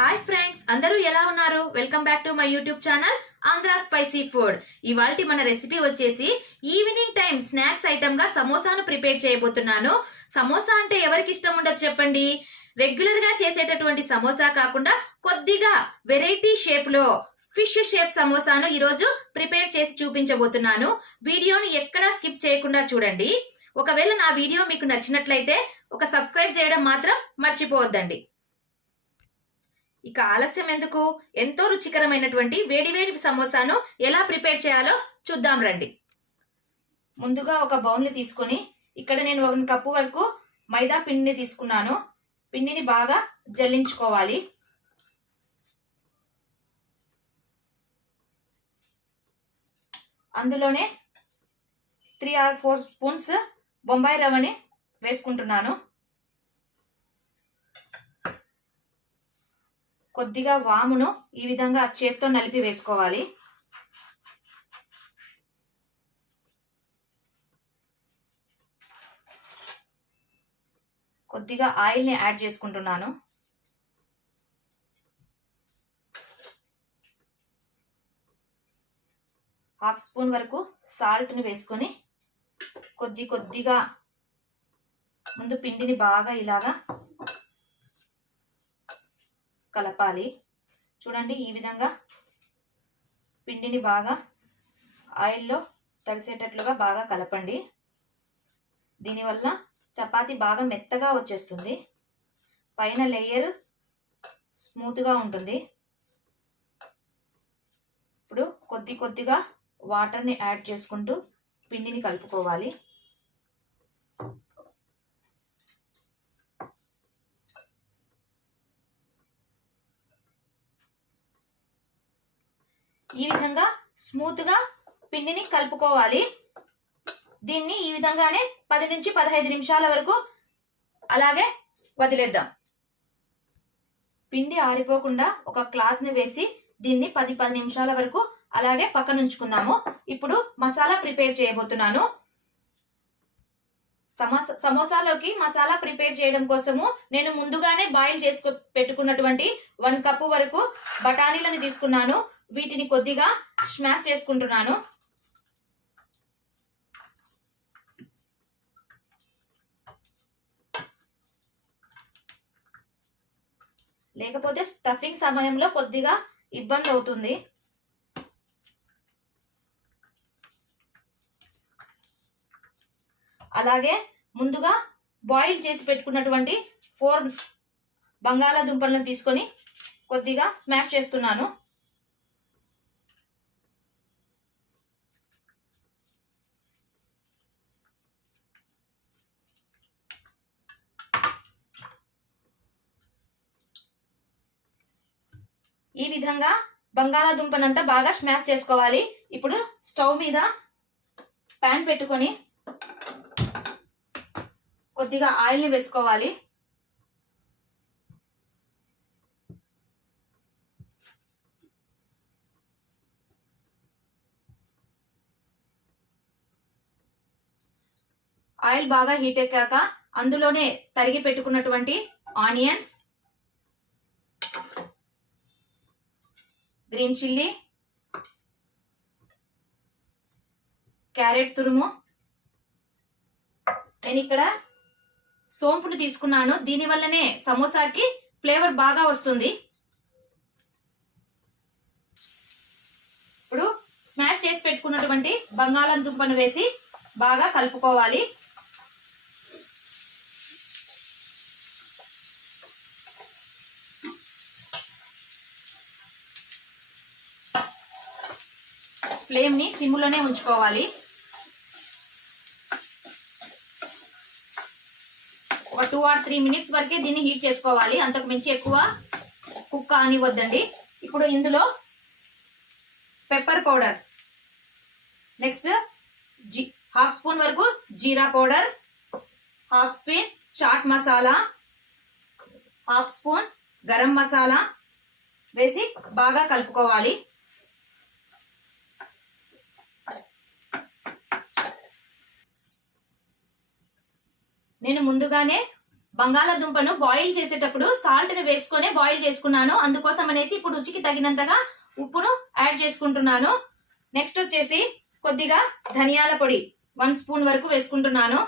Hi friends, అందరూ ఎలా ఉన్నారు? Welcome back to my YouTube channel Andhra spicy food. ఇవాల్టి మన రెసిపీ వచ్చేసి ఈవినింగ్ టైం స్నాక్స్ ఐటమ్ గా సమోసాను ప్రిపేర్ చేయబోతున్నాను. సమోసా అంటే ఎవరికి ఇష్టం ఉండదు చెప్పండి? రెగ్యులర్ గా చేసేటటువంటి సమోసా కాకుండా కొద్దిగా వెరైటీ షేప్ లో ఫిష్ షేప్ సమోసాను ఈరోజు ప్రిపేర్ చేసి చూపించబోతున్నాను. వీడియోను ఎక్కడా స్కిప్ చేయకుండా చూడండి. ఒకవేళ నా వీడియో మీకు నచ్చినట్లయితే ఒక సబ్స్క్రైబ్ చేయడం మాత్రం మర్చిపోవద్దండి. ఇక ఆలస్యం ఎందుకు, ఎంతో రుచికరమైనటువంటి వేడివేడి సమోసాను ఎలా ప్రిపేర్ చేయాలో చూద్దాం రండి. ముందుగా ఒక బౌల్ని తీసుకొని ఇక్కడ నేను 1 కప్పు వరకు మైదా పిండిని తీసుకున్నాను. పిండిని బాగా జల్లించుకోవాలి. అందులోనే 3 or 4 స్పూన్స్ బొంబాయి రవ్వని వేసుకుంటున్నాను. కొద్దిగా వామును ఈ విధంగా చేత్తో నలిపి వేసుకోవాలి. కొద్దిగా ఆయిల్ని యాడ్ చేసుకుంటున్నాను. హాఫ్ స్పూన్ వరకు సాల్ట్ని వేసుకొని కొద్దిగా ముందు పిండిని బాగా ఇలాగా కలపాలి. చూడండి, ఈ విధంగా పిండిని బాగా ఆయిల్లో తడిసేటట్లుగా బాగా కలపండి. దీనివల్ల చపాతీ బాగా మెత్తగా వచ్చేస్తుంది. పైన లేయర్ స్మూత్గా ఉంటుంది. ఇప్పుడు కొద్దిగా వాటర్ని యాడ్ చేసుకుంటూ పిండిని కలుపుకోవాలి. ఈ విధంగా స్మూత్ గా పిండిని కలుపుకోవాలి. దీన్ని ఈ విధంగానే 10 నుంచి 15 నిమిషాల వరకు అలాగే వదిలేద్దాం. పిండి ఆరిపోకుండా ఒక క్లాత్ ని వేసి దీన్ని 10 నిమిషాల వరకు అలాగే పక్కన ఉంచుకుందాము. ఇప్పుడు మసాలా ప్రిపేర్ చేయబోతున్నాను. సమోసాలోకి మసాలా ప్రిపేర్ చేయడం కోసము నేను ముందుగానే బాయిల్ చేసుకు పెట్టుకున్నటువంటి 1 కప్పు వరకు బఠానీలను తీసుకున్నాను. వీటిని కొద్దిగా స్మాష్ చేసుకుంటున్నాను. లేకపోతే స్టఫింగ్ సమయంలో కొద్దిగా ఇబ్బంది అవుతుంది. అలాగే ముందుగా బాయిల్ చేసి పెట్టుకున్నటువంటి 4 బంగాళాదుంపలను తీసుకొని కొద్దిగా స్మాష్ చేస్తున్నాను. ఈ విధంగా బంగాళాదుంపనంతా బాగా స్మాష్ చేసుకోవాలి. ఇప్పుడు స్టవ్ మీద ప్యాన్ పెట్టుకొని కొద్దిగా ఆయిల్ని వేసుకోవాలి. ఆయిల్ బాగా హీట్ ఎక్కాక అందులోనే తరిగి పెట్టుకున్నటువంటి ఆనియన్స్, గ్రీన్ చిల్లీ, క్యారెట్ తురుము, నేను ఇక్కడ సోంపును తీసుకున్నాను. దీనివల్లనే సమోసాకి ఫ్లేవర్ బాగా వస్తుంది. ఇప్పుడు స్మాష్ చేసి పెట్టుకున్నటువంటి బంగాళాదుంపను వేసి బాగా కలుపుకోవాలి. ఫ్లేమ్ ని సిమ్లోనే ఉంచుకోవాలి. ఒక 2 or 3 మినిట్స్ వరకే దీన్ని హీట్ చేసుకోవాలి. అంతకు మించి ఎక్కువ కుక్ కానివ్వద్దండి. ఇప్పుడు ఇందులో pepper powder, next half spoon వరకు jeera powder, half spoon chaat masala, half spoon garam masala వేసి బాగా కలుపుకోవాలి. నేను ముందుగానే బంగాళాదుంపను బాయిల్ చేసేటప్పుడు సాల్ట్ ని వేసుకొని బాయిల్ చేసుకున్నాను. అందుకోసం అనేసి ఇప్పుడు రుచికి తగినంతగా ఉప్పును యాడ్ చేసుకుంటున్నాను. నెక్స్ట్ వచ్చేసి కొద్దిగా ధనియాల పొడి 1 స్పూన్ వరకు వేసుకుంటున్నాను.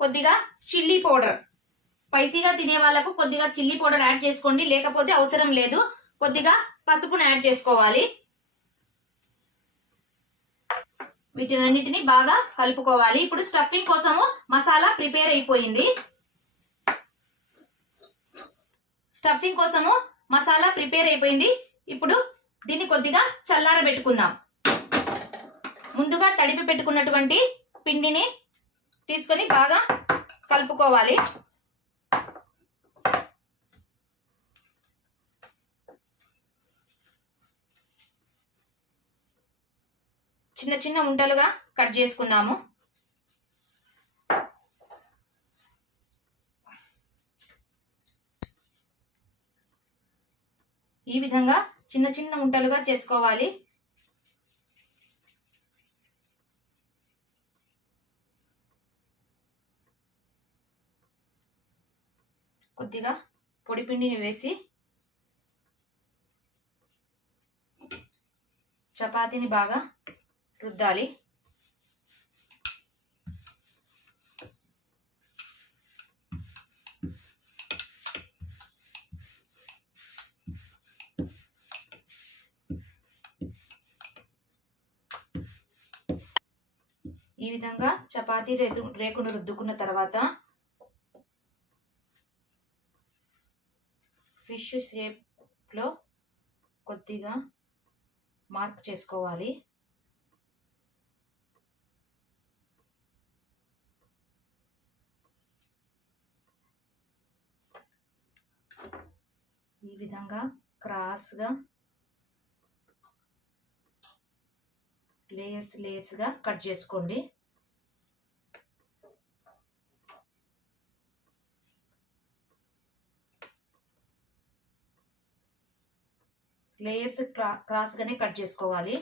కొద్దిగా చిల్లీ పౌడర్, స్పైసీగా తినే వాళ్ళకు కొద్దిగా చిల్లీ పౌడర్ యాడ్ చేసుకోండి, లేకపోతే అవసరం లేదు. కొద్దిగా పసుపును యాడ్ చేసుకోవాలి. వీటినన్నిటిని బాగా కలుపుకోవాలి. ఇప్పుడు స్టఫింగ్ కోసము మసాలా ప్రిపేర్ అయిపోయింది. ఇప్పుడు దీన్ని కొద్దిగా చల్లారబెట్టుకుందాం. ముందుగా తడిపి పెట్టుకున్నటువంటి పిండిని తీసుకొని బాగా కలుపుకోవాలి. చిన్న చిన్న ఉంటలుగా కట్ చేసుకుందాము. ఈ విధంగా చిన్న చిన్న ఉంటలుగా చేసుకోవాలి. కొద్దిగా పొడి పిండిని వేసి చపాతీని బాగా రుద్దాలి. ఈ విధంగా చపాతీ రేకును రుద్దుకున్న తర్వాత ఫిష్ షేప్లో కొద్దిగా మార్క్ చేసుకోవాలి. ఈ విధంగా క్రాస్గా లేయర్స్గా కట్ చేసుకోండి. లేయర్స్ క్రాస్గానే కట్ చేసుకోవాలి.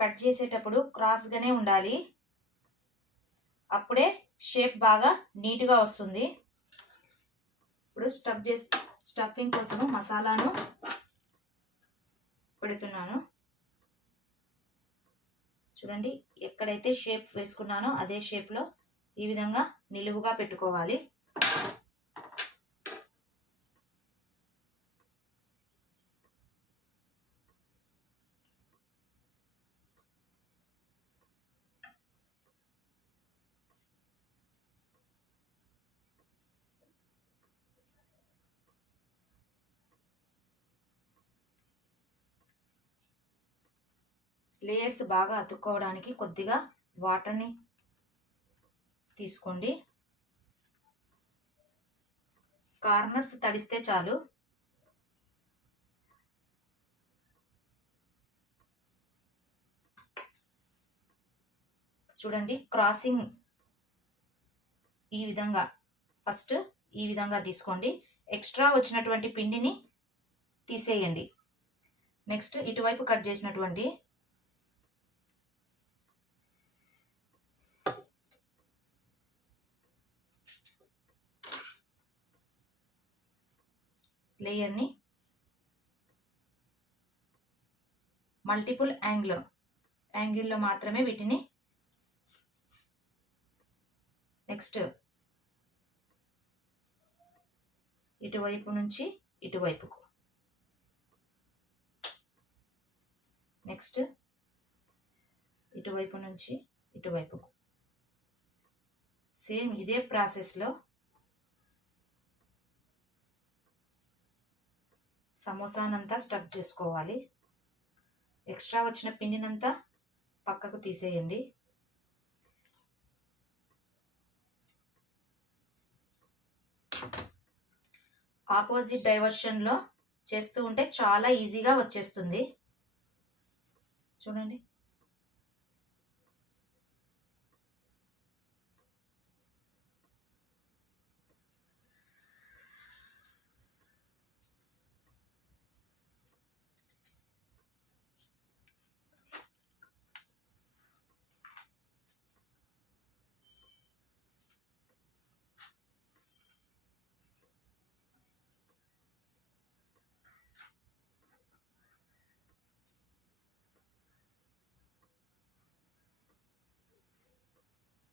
కట్ చేసేటప్పుడు క్రాస్గానే ఉండాలి, అప్పుడే షేప్ బాగా నీట్గా వస్తుంది. ఇప్పుడు స్టఫింగ్ కోసము మసాలాను పెడుతున్నాను. చూడండి, ఎక్కడైతే షేప్ వేసుకున్నానో అదే షేప్లో ఈ విధంగా నిలువుగా పెట్టుకోవాలి. లేయర్స్ బాగా అతుక్కోవడానికి కొద్దిగా వాటర్ని తీసుకోండి. కార్నర్స్ తడిస్తే చాలు. చూడండి, క్రాసింగ్ ఈ విధంగా ఫస్ట్ ఈ విధంగా తీసుకోండి. ఎక్స్ట్రా వచ్చినటువంటి పిండిని తీసేయండి. నెక్స్ట్ ఇటువైపు కట్ చేసినటువంటి లేయర్ని మల్టిపుల్ యాంగిల్లో మాత్రమే వీటిని నెక్స్ట్ ఇటువైపు నుంచి ఇటువైపుకు, నెక్స్ట్ ఇటువైపు నుంచి ఇటువైపుకు, సేమ్ ఇదే ప్రాసెస్లో సమోసానంతా స్టఫ్ చేసుకోవాలి. ఎక్స్ట్రా వచ్చిన పిండినంతా పక్కకు తీసేయండి. ఆపోజిట్ డైవర్షన్లో చేస్తూ ఉంటే చాలా ఈజీగా వచ్చేస్తుంది. చూడండి.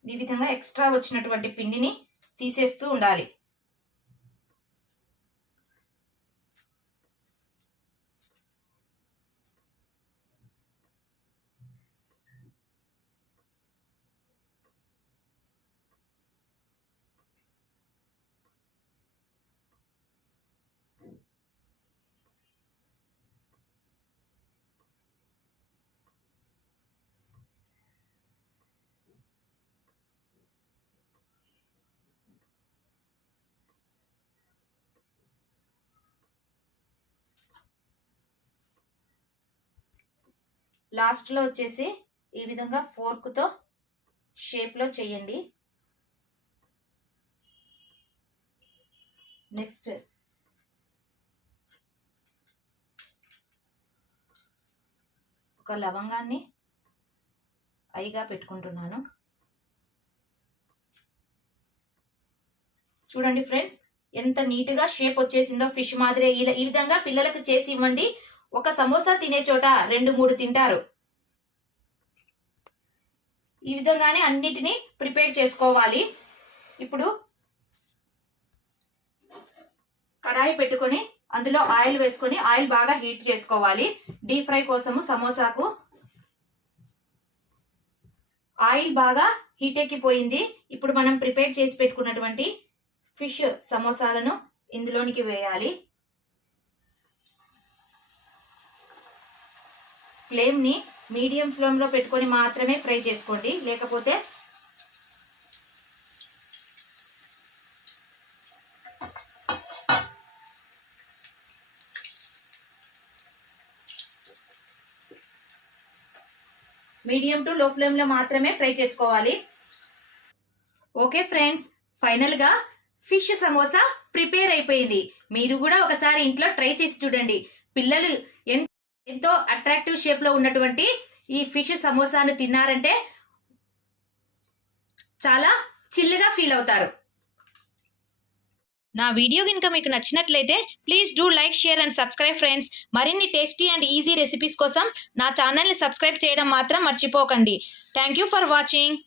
ఈ విధంగా ఎక్స్ట్రా వచ్చినటువంటి పిండిని తీసేస్తూ ఉండాలి. లాస్ట్లో వచ్చేసి ఈ విధంగా ఫోర్క్తో షేప్లో చేయండి. నెక్స్ట్ ఒక లవంగాన్ని ఐగా పెట్టుకుంటున్నాను. చూడండి ఫ్రెండ్స్, ఎంత నీట్గా షేప్ వచ్చేసిందో ఫిష్ మాదిరి. ఈ విధంగా పిల్లలకు చేసి ఇవ్వండి. ఒక సమోసా తినే చోట 2-3 తింటారు. ఈ విధంగానే అన్నిటినీ ప్రిపేర్ చేసుకోవాలి. ఇప్పుడు కడాయి పెట్టుకొని అందులో ఆయిల్ వేసుకొని ఆయిల్ బాగా హీట్ చేసుకోవాలి. డీప్ ఫ్రై కోసము సమోసాకు ఆయిల్ బాగా హీట్ ఎక్కిపోయింది. ఇప్పుడు మనం ప్రిపేర్ చేసి పెట్టుకున్నటువంటి ఫిష్ సమోసాలను ఇందులోనికి వేయాలి. ఫ్లేమ్ని మీడియం ఫ్లేమ్లో పెట్టుకొని మాత్రమే ఫ్రై చేసుకోండి, లేకపోతే మీడియం టు లో ఫ్లేమ్లో మాత్రమే ఫ్రై చేసుకోవాలి. ఓకే ఫ్రెండ్స్, ఫైనల్గా ఫిష్ సమోసా ప్రిపేర్ అయిపోయింది. మీరు కూడా ఒకసారి ఇంట్లో ట్రై చేసి చూడండి. పిల్లలు ఎంతో అట్రాక్టివ్ షేప్లో ఉన్నటువంటి ఈ ఫిష్ సమోసాను తిన్నారంటే చాలా చిల్లుగా ఫీల్ అవుతారు. నా వీడియో కనుక మీకు నచ్చినట్లయితే please do like, share and subscribe friends. మరిన్ని టేస్టీ అండ్ ఈజీ రెసిపీస్ కోసం నా ఛానల్ని సబ్స్క్రైబ్ చేయడం మాత్రం మర్చిపోకండి. Thank you for watching.